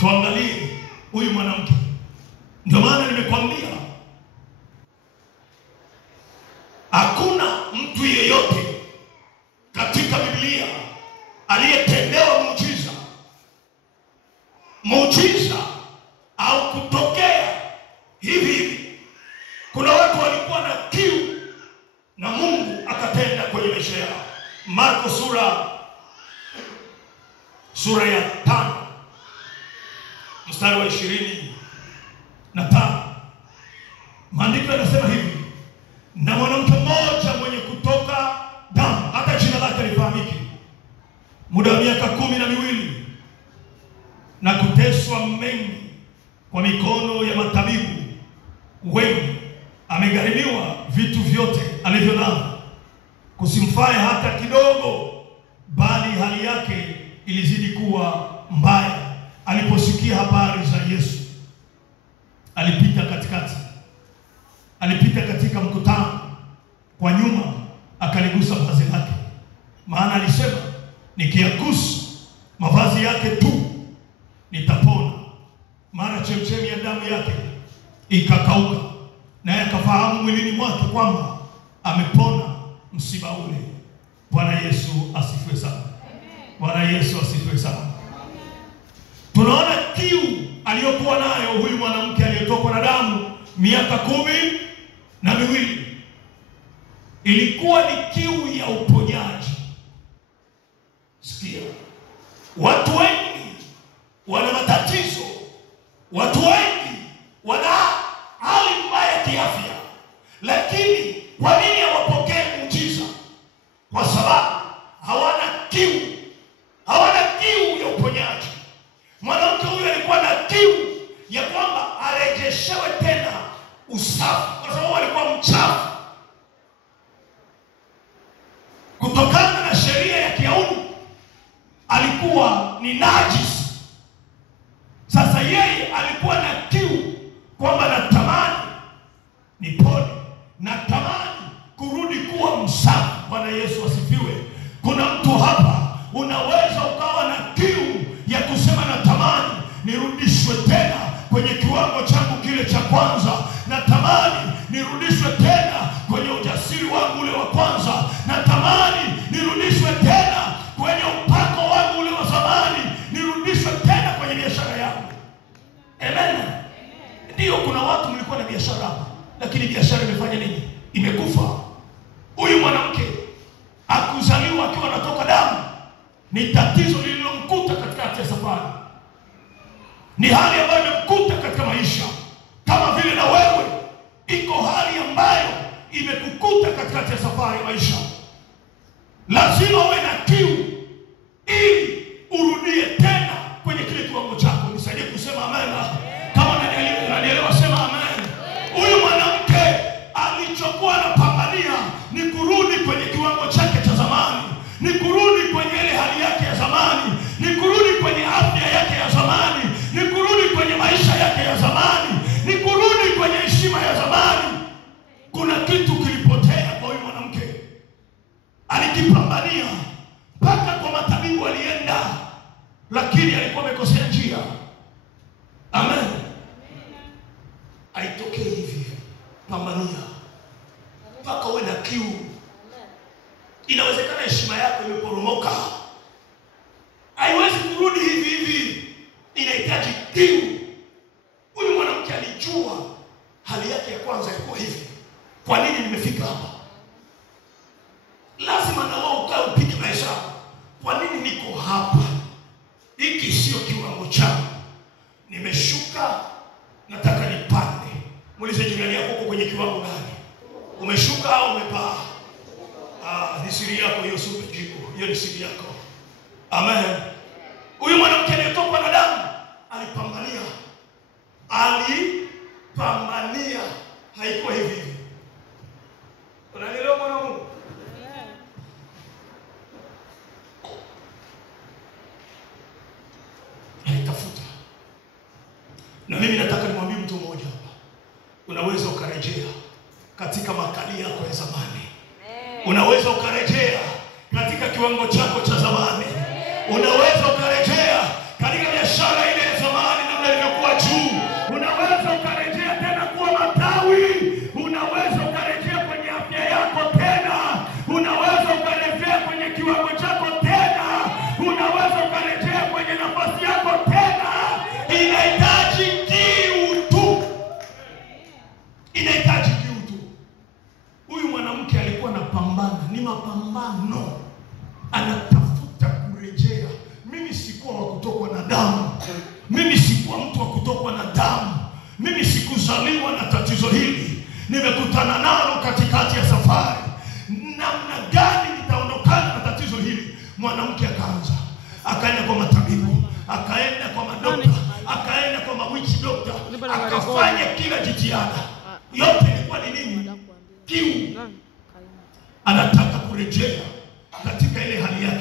tuangalie huyu mwanamke. Ndio maana nimekwambia hakuna mtu yeyote katika Biblia aliyetendewa muujiza au kutokea hivi hivi. Kuna watu walikuwa na kiu na Mungu akatenda kwenye maisha yao. Marko sura ya 5 mstari wa 25. Maandiko yanasema hivi: na mwanamke mmoja mwenye kutoka damu, hata jina lake lifahamiki, muda wa miaka 12 na kuteswa mengi kwa mikono ya matabibu wengi, amegharimiwa vitu vyote alivyo navyo, kusimfae hata kidogo, bali hali yake ilizidi kuwa mbaya. Aliposikia habari za Yesu, alipita katika mkutano kwa nyuma, akaligusa vazi lake, maana alisema, nikiyagusa mavazi yake tu nitapona. Mara chemchemi ya damu yake ikakauka, naye akafahamu mwilini mwake kwamba amepona msiba ule. Bwana Yesu asifiwe sana. Bwana Yesu asifiwe sana. Tunaona kiu aliyokuwa nayo huyu mwanamke aliyetokwa na damu miaka 12. Ilikuwa ni kiu ya uponyaji. Sikia, watu wengi wana matatizo, watu wengi wana hali mbaya ya kiafya, lakini kwa nini hawapokee muujiza? Kwa sababu hawana kiu ya uponyaji. Mwanamke huyu alikuwa na kiu ya kwamba arejeshewe tena usafi, kwa sababu alikuwa mchafu kutokana na sheria ya Kiyahudi, alikuwa ni najisi. Sasa yeye alikuwa na kiu kwamba natamani nipone, natamani kurudi kuwa msafi. Bwana Yesu asifiwe. Kuna mtu hapa unaweza ukawa na kiu ya kusema, natamani nirudishwe tena kwenye kiwango changu kile cha kwanza, natamani nirudishwe tena kwenye ujasiri wangu ule wa kwanza, natamani nirudishwe tena kwenye upako wangu ule wa zamani, nirudishwe tena kwenye biashara yangu. Amen. Ndio, kuna watu mlikuwa na biashara, lakini biashara imefanya nini? Imekufa. Huyu mwanamke akuzaliwa akiwa anatoka damu. Ni tatizo lililomkuta katikati ya safari, ni hali ambayo imekuta katika maisha. Kama vile na wewe iko hali ambayo imekukuta katikati ya safari ya maisha, lazima uwe na kiu ili urudie tena kwenye kile kiwango chako. Nisaidie kusema amen. Kama unanielewa sema amen. Huyu mwanamke alichokuwa anapambania ni kurudi kwenye kiwango chake cha zamani, ni kurudi kwenye ile hali yake ya zamani, ni kurudi kwenye afya yake ya zamani, ni kurudi kwenye maisha yake ya zamani, ni kurudi kwenye heshima ya zamani. Kuna kitu kilipotea kwa huyu mwanamke, alikipambania mpaka kwa matabibu alienda, lakini alikuwa amekosea njia. Amen. Haitokei hivi. Pambania mpaka uwe na kiu. Inawezekana heshima yako imeporomoka, haiwezi kurudi hivi hivi, inahitaji kiu. Huyu mwanamke alijua hali yake ya kwanza ilikuwa hivi. Kwa nini nimefika hapa? Lazima na wao ukae upige mahesabu. Kwa nini niko hapa? Hiki sio kiwango changu. Nimeshuka, nataka nipande. Muulize jirani yako, uko kwenye kiwango gani? Umeshuka au umepaa? Ni siri yako hiyo, sio jibu. Hiyo ni siri yako. Amen. Huyu mwanamke aliyetokwa na damu alipambania. Haikuwa hivi hivi. Unanielewa mwana wa Mungu? Alitafuta. Na mimi nataka nimwambie mtu mmoja hapa, unaweza ukarejea katika makali yako ya zamani. Unaweza ukarejea katika kiwango chako cha zamani. Unaweza ukarejea katika biashara ile ya zamani. mimi sikuzaliwa na tatizo hili, nimekutana nalo katikati ya safari. Namna gani nitaondokana na tatizo hili? Mwanamke akaenda kwa matabibu, akaenda kwa madokta, akaenda kwa mawitch doctor, akafanya kila jitihada. Yote ilikuwa ni nini? Kiu. Anataka kurejea katika ile hali yake.